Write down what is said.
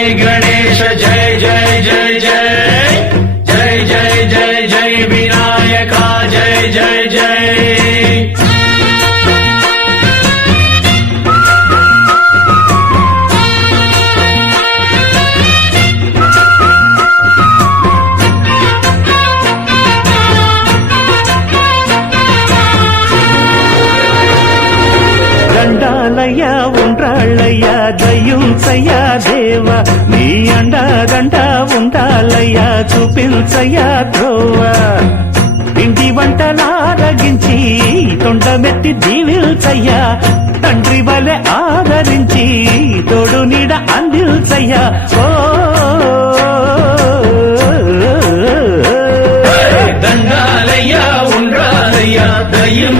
जय गणेश जय जय जय जय जय जय जय जय विनायका जय जय जय దండాలయ్యా ఉండ్రాళ్ళయ్యా దయ్యుంచయ్యా దేవ నీ అండదండ ఉండాలయ్యా చూపించయ్యా ధ్రువ ఇంటి వంటలారగించి తొండమెత్తి దీవిల్చయ్యా తండ్రి వలె ఆదరించి తోడు నీడ అందిల్చయ్యా ఓ దండాలయ్యా ఉండ్రాలయ్యా దయ్యం